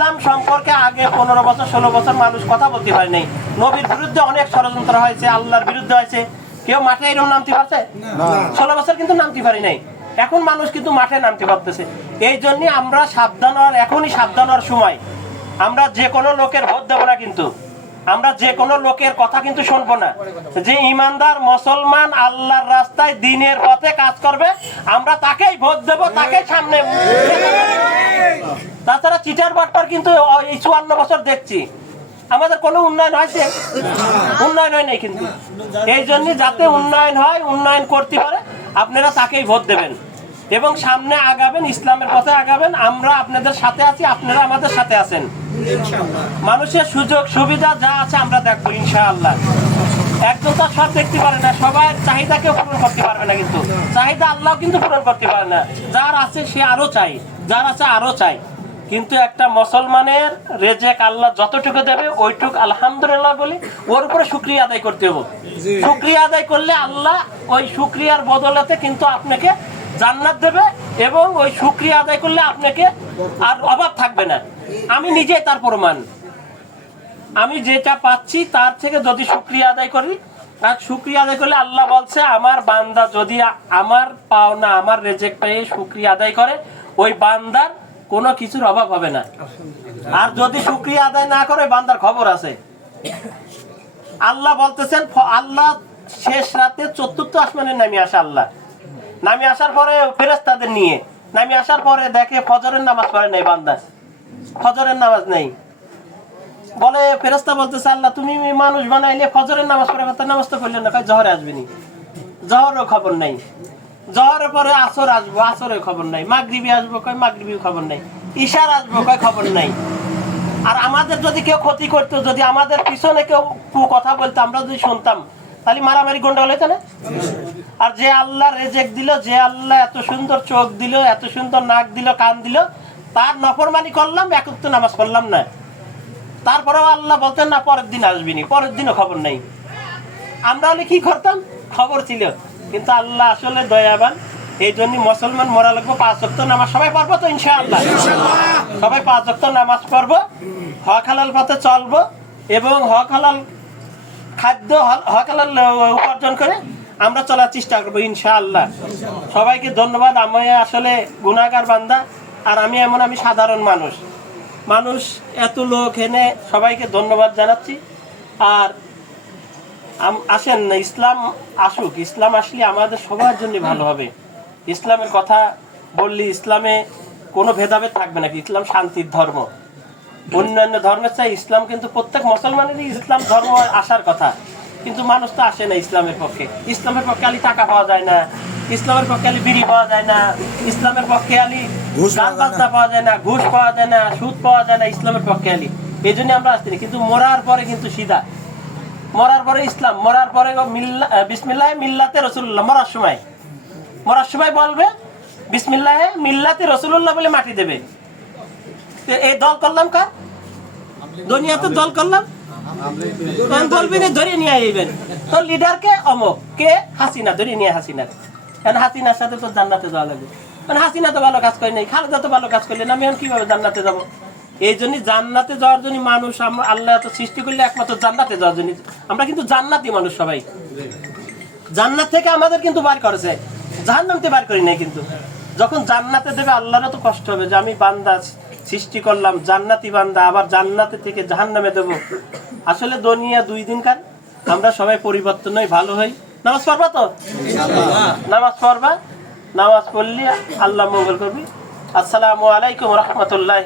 ইসলাম সম্পর্কে আগে পনেরো বছর ষোলো বছর মানুষ কথা বলতে পারে নাই। নবীর বিরুদ্ধে অনেক ষড়যন্ত্র হয়েছে আল্লাহর বিরুদ্ধে হয়েছে। কেউ মাঠে এরকম নামতে পারছে? ষোলো বছর কিন্তু নামতে পারি নাই। এখন মানুষ কিন্তু মাঠে নামতে পারতেছে এই জন্য আমরা সাবধান হওয়ার এখনই সাবধান হওয়ার সময়। আমরা যে কোনো লোকের ভোট দেবো না কিন্তু। আমরা যে কোনো লোকের কথা কিন্তু শুনব না। যে ইমানদার মুসলমান আল্লাহর রাস্তায় দিনের পথে কাজ করবে আমরা তাকেই ভোট দেব তাকেই সামনে তাছাড়া চিটার বাটপার কিন্তু এই চুয়ান্ন বছর দেখছি। আমাদের কোনো উন্নয়ন হয়েছে উন্নয়ন হয় নাই কিন্তু। এই জন্য যাতে উন্নয়ন হয় উন্নয়ন করতে পারে আপনারা তাকেই ভোট দেবেন। এবং সামনে আগাবেন ইসলামের পথে আগাবেন। আমরা আপনাদের সাথে আছি আপনারা আমাদের সাথে আছেন। মানুষের সুযোগ সুবিধা যা আছে আমরা দেখব ইনশাআল্লাহ। একজন তো সব দেখতে পারে না সবার চাহিদাকে পূরণ করতে পারবে না কিন্তু। চাহিদা আল্লাহ কিন্তু পূরণ করতে পারে না। যার আছে সে আরও চাই। যার আছে আরও চাই। কিন্তু একটা মুসলমানের রেজেক আল্লাহ যতটুকু দেবে ওইটুক আলহামদুলিল্লাহ বলি ওর উপরে শুক্রিয়া আদায় করতে হবে। শুক্রিয়া আদায় করলে আল্লাহ ওই শুক্রিয়ার বদলাতে কিন্তু আপনাকে জান্নাত দেবে এবং ওই শুক্রিয়া আদায় করলে আপনাকে আর অভাব থাকবে না। আমি নিজেই তার প্রমাণ। আমি যেটা পাচ্ছি তার থেকে যদি শুক্রিয়া আদায় করি আর শুক্রিয়া আদায় করলে আল্লাহ বলছে আমার বান্দা যদি আমার পাওনা আমার রেজেক পেয়ে শুক্রিয়া আদায় করে ওই বান্দার কোনো কিছুর অভাব হবে না। আর যদি শুক্রিয়া আদায় না করে বান্দার খবর আছে। আল্লাহ বলতেছেন আল্লাহ শেষ রাতে চতুর্থ আসমানে নামি আসে আল্লাহ। নামি আসার পরে ফেরেস্তাদের নিয়ে। নামি আসার পরে দেখে ফজরের নামাজ পড়ে নাই বান্দা। ফজরের নামাজ নেই। বলে ফেরেস্তা বলতেছে, আল্লাহ, তুমি মানুষ বানাইলে ফজরের নামাজ পড়ে নামাজ তো পড়লেন না জহরে আসবেনি জহরও খবর নাই। জহরের পরে আসর আসব আসরের খবর নাই। মাগরিবি আসব কয়, মাগরিবিও খবর নাই। ঈশার আসব কয়, খবর নাই। আর আমাদের যদি কেউ ক্ষতি করতো, যদি আমাদের পিছনে কেউ কথা বলতো, আমরা যদি শুনতাম, তাহলে মারামারি গন্ডগোল হইতো না? আর যে আল্লাহ রেজেক দিল, যে আল্লাহ এত সুন্দর চোখ দিল, এত সুন্দর নাক দিল, কান দিল, তার নফরমানি করলাম একক তো নামাজ পড়লাম না। তারপরেও আল্লাহ বলতেন, না, পরের দিন আসবিনি, পরের দিনও খবর নেই। আমরা হলে কি করতাম? খবর ছিল। কিন্তু আল্লাহ আসলে দয়াবান। এই জন্য মুসলমান মরা লাগবো পাঁচ অক্ট নামাজ সবাই পারব তো ইনশাআল্লাহ। সবাই পাঁচ অক্ট নামাজ পড়ব হক হালাল পথে চলবো এবং হক হালাল খাদ্য হক হালাল উপার্জন করে আমরা চলার চেষ্টা করব ইনশাআল্লাহ। সবাইকে ধন্যবাদ আমি আসলে গুণাগার বান্দা আর আমি এমন আমি সাধারণ মানুষ। মানুষ এত লোক এনে সবাইকে ধন্যবাদ জানাচ্ছি। আর আসেন না ইসলাম আসুক। ইসলাম আসলে আমাদের সবার জন্য ভালো হবে। ইসলামের কথা বললি ইসলামে কোনো ভেদাভেদ থাকবে না ইসলাম শান্তির ধর্ম। অন্যান্য ধর্মের চাই ইসলাম কিন্তু প্রত্যেক মুসলমানেরই ইসলাম ধর্ম আসার কথা। কিন্তু মানুষ তো আসে না ইসলামের পক্ষে। ইসলামের পক্ষে আলি টাকা পাওয়া যায় না ইসলামের পক্ষে আলি বিড়ি পাওয়া যায় না ইসলামের পক্ষে আলি গান পাওয়া যায় বাজনা পাওয়া যায় না ঘুষ পাওয়া যায় না সুদ পাওয়া যায় না ইসলামের পক্ষে আলি এই জন্য আমরা আসতে কিন্তু মরার পরে কিন্তু সিধা। মরার পরে ইসলাম, মরার পরে মিল্লা- বিসমিল্লাহ মিল্লাতে রসুল্লাহ মরার সময়। মরার সময় বলবে, বিসমিল্লাহ মিল্লাতে রসুল্লাহ বলে মাটি দেবে। এই দল করলাম কার? দুনিয়াতে দল করলাম? নিয়ে লিডারকে অমক। কে? হাসিনা, ধরে নিয়ে হাসিনা সাথে তো তো ভালো কাজ করে নাই, খালেদা তো ভালো কাজ করলেন, আমি কীভাবে জান্নাতে যাব? এই জন্য জান্নাতে যাওয়ার জন্য মানুষ আমরা আল্লাহ এত সৃষ্টি করলে একমাত্র জান্নাতে যাওয়ার জন্য। আমরা কিন্তু জান্নাতি মানুষ সবাই। জান্নাত থেকে আমাদের কিন্তু বার করেছে। জাহান্নামতে বার করি নাই কিন্তু। যখন জান্নাতে দেবে আল্লাহরও তো কষ্ট হবে যে আমি বান্দা সৃষ্টি করলাম জান্নাতি বান্দা আবার জান্নাতে থেকে জাহান্নামে দেবো। আসলে দুনিয়া দুই দিনকার আমরা সবাই পরিবর্তন হই ভালো হই। নামাজ পড়বা তো? নামাজ পড়বা। নামাজ পড়লে আল্লাহ মঙ্গল করবি। আসসালামু আলাইকুম রহমতুল্লাহ